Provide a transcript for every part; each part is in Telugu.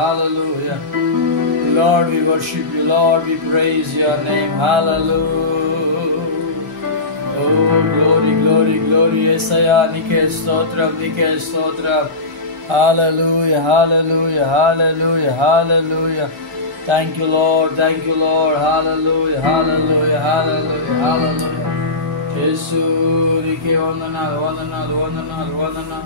Hallelujah. Lord, we worship you. Lord, we praise your name. Hallelujah. Oh, glory, glory, glory. Yesaya, nike stotram, nike stotram. Hallelujah, hallelujah, hallelujah, hallelujah. Thank you, Lord. Thank you, Lord. Hallelujah, hallelujah, hallelujah, hallelujah. Yesu, nike vandanal, vandanal, vandanal, vandanal.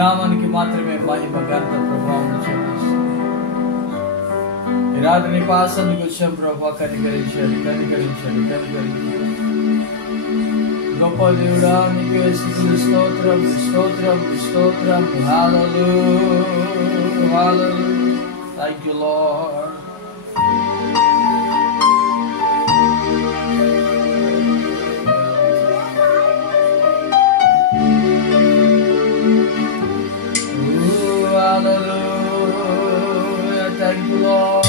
నామానికి మాత్రమే మహిమ ఘనత ప్రభావం చెల్లిస్తున్నాం. నీ పాసానికి వచ్చాం ప్రభా, కనికరించాలి, కనికరించాలి, కనికరించాలి. గొప్ప దేవుడా, నీకే స్తుతులు, స్తోత్రం, స్తోత్రం, స్తోత్రం. Hallelujah, hallelujah. Thank you Lord. Hallelujah, thank you, Lord.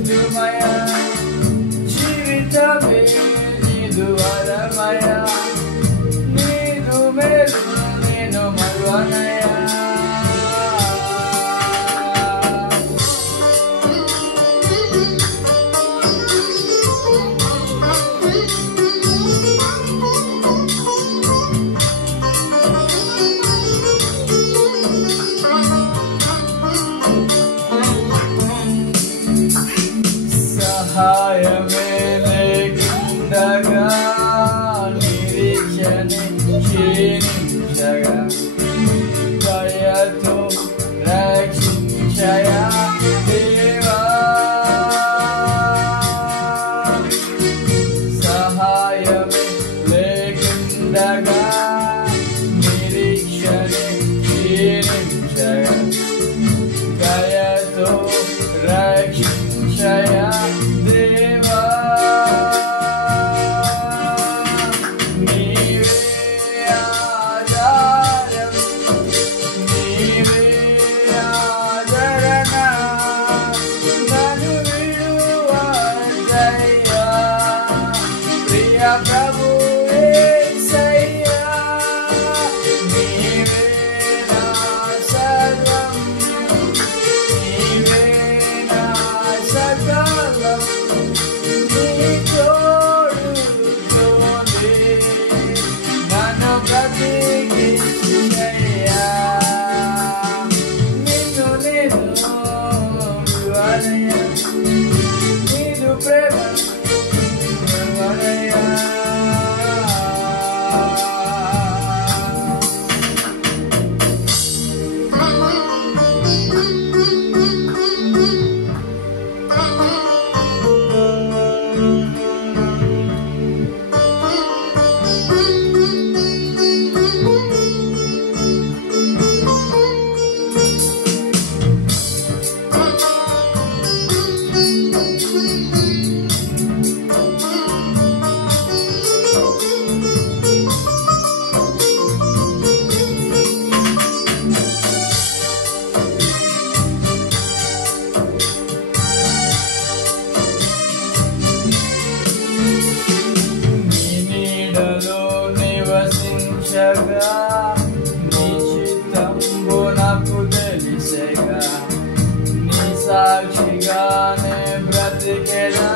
తీర్చిదిద్దుమయ్యా జీవితమే నీదు వరమయ్యా నీదు మేలు నేను మరువనయ్యా సహాయమే లేకుండగా నిరీక్షణే క్షీణించగా దయతో రక్షించయా దేవా సహాయమే లేకుండగా నిరీక్షణే క్షీణించగా దయతో రక్షించయా దేవా నీవే ఆధారం నీవే ఆదరణ నన్ను విడువద్దయ్యా ప్రియ ప్రభు యేసయ్యా నీవే నా సర్వం నీవే నా సకలం నీ తోడుతోనే నన్ను బ్రతికించయ్యా నిన్ను నేను విడువనయ్యా నీదు ప్రేమ విడువనయ్యా నివసించగా నీ చిత్తంబు నాకు తెలిసేగా నీ సాక్షిగానే బ్రతికెదా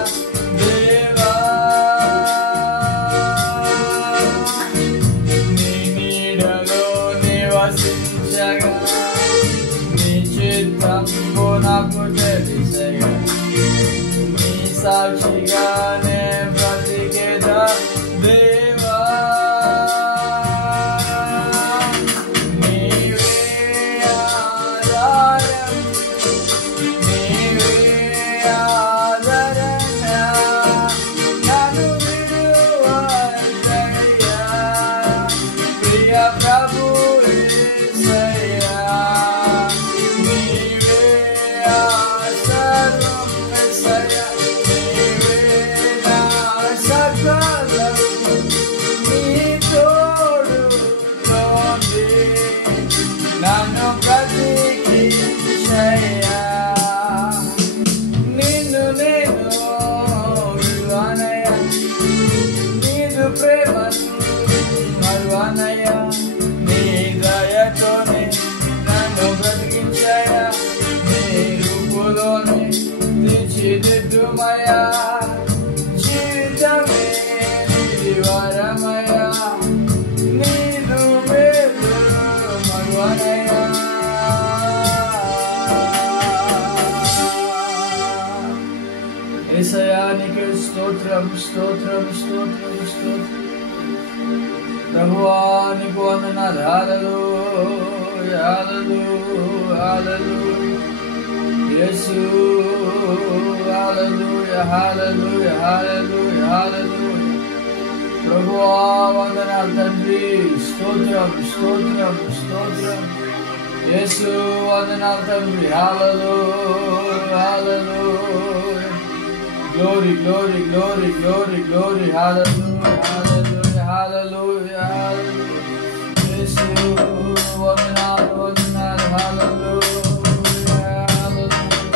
దేవా నీ నీడలో నివసించగా నీ చిత్తంబు నాకు తెలిసేగా నీ సాక్షిగానే బ్రతికెదా దేవా నీవే ఆధారం నీవే ఆదరణ నన్ను విడువద్దయ్యా ప్రియ ప్రభు యేసయ్యా నీవే సర్వం యేసయ్యా నీవే నా సకలం నీ తోడుతోనే నన్ను బ్రతికించయ్యా నిన్ను నేను విడువనయ్యా నీదు ప్రేమను మరువనయ్యా నీ దయతోనే నన్ను బ్రతికించయ్యా నీ రూపులోనే తీర్చిదిద్దుమయ్యా జీవితమే నీది వరమయ్యా నీదు మేలు మరువనయ్యా యేసయ్యా నీకే స్తోత్రం స్తోత్రం స్తోత్రం స్తోత్రం ప్రభువా నీకు వందనాలు హల్లెలూయా హల్లెలూయా హల్లెలూయా యేసు హల్లెలూయా హల్లెలూయా హల్లెలూయా హల్లెలూయా ప్రభువా వందనాలు తండ్రి స్తోత్రం స్తోత్రం స్తోత్రం యేసు వందనాలు తండ్రి హల్లెలూయా హల్లెలూయా glory glory glory glory glory hallelujah hallelujah hallelujah hallelujah యేసు వందనాలు వందనాలు hallelujah hallelujah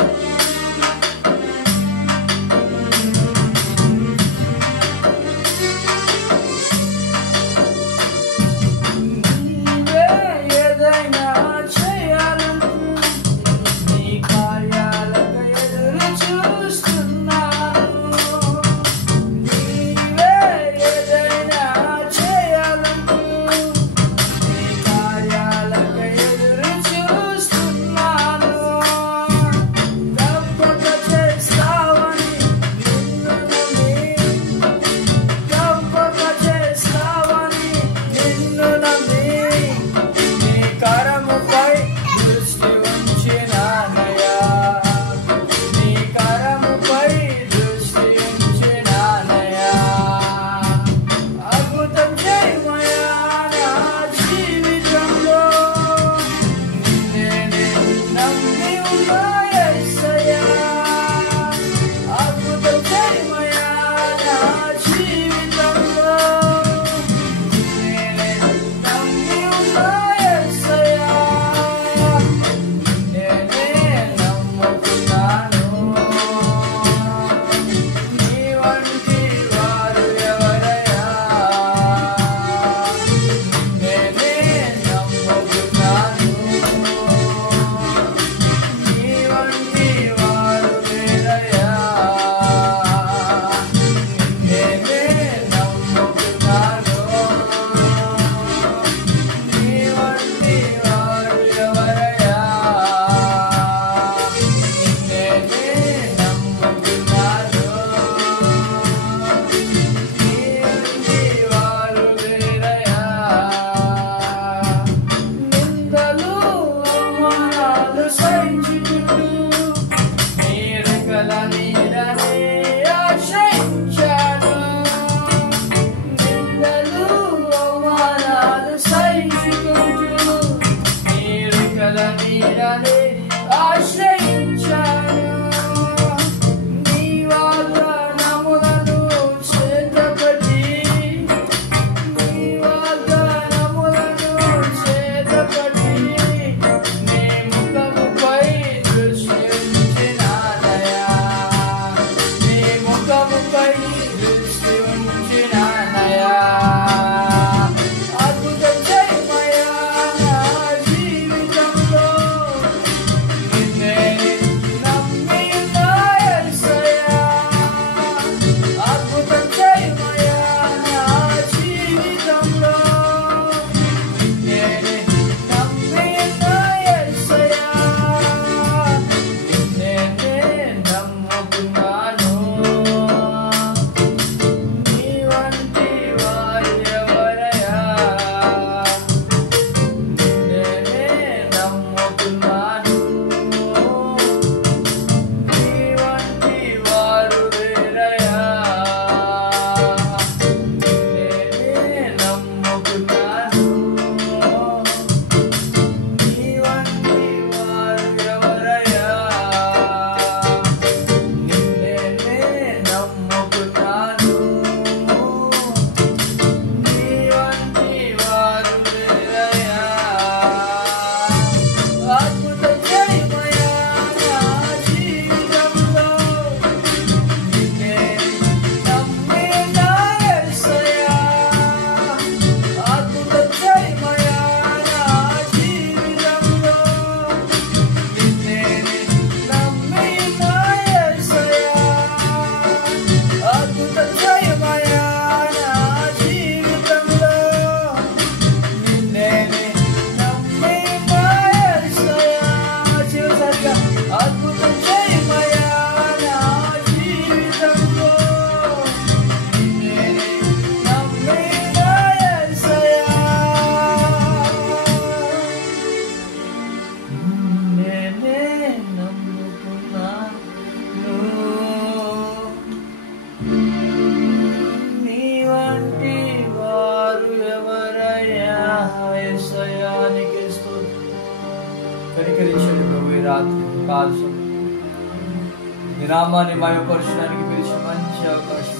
నామాన్ని మయపరచడానికి పిలిచి మంచి అవకాశం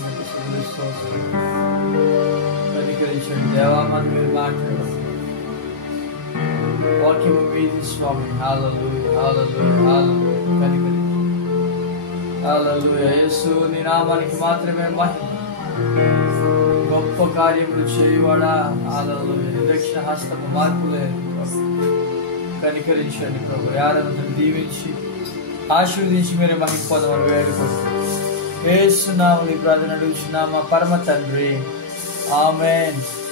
కనికరించండి దేవా. మనం మీరు మాట్లాడారు వాక్యము మీది స్వామి. హల్లెలూయా హల్లెలూయా హల్లెలూయా. కనికరించండి. హల్లెలూయా. యేసు నీ నామానికి మాత్రమే మహిమ. గొప్ప కార్యములు చేయవాడా. హల్లెలూయా. దక్షిణ హస్తము మార్పు లేదు. కనికరించండి ప్రభు. యారంతా దీవించి ఆశీర్వదించి మీరే మహిమ పొందమని వేడుకుంటున్నాం. యేసు నామములో ప్రార్థన అడుగుచున్నాము మా పరమ తండ్రి. ఆమేన్.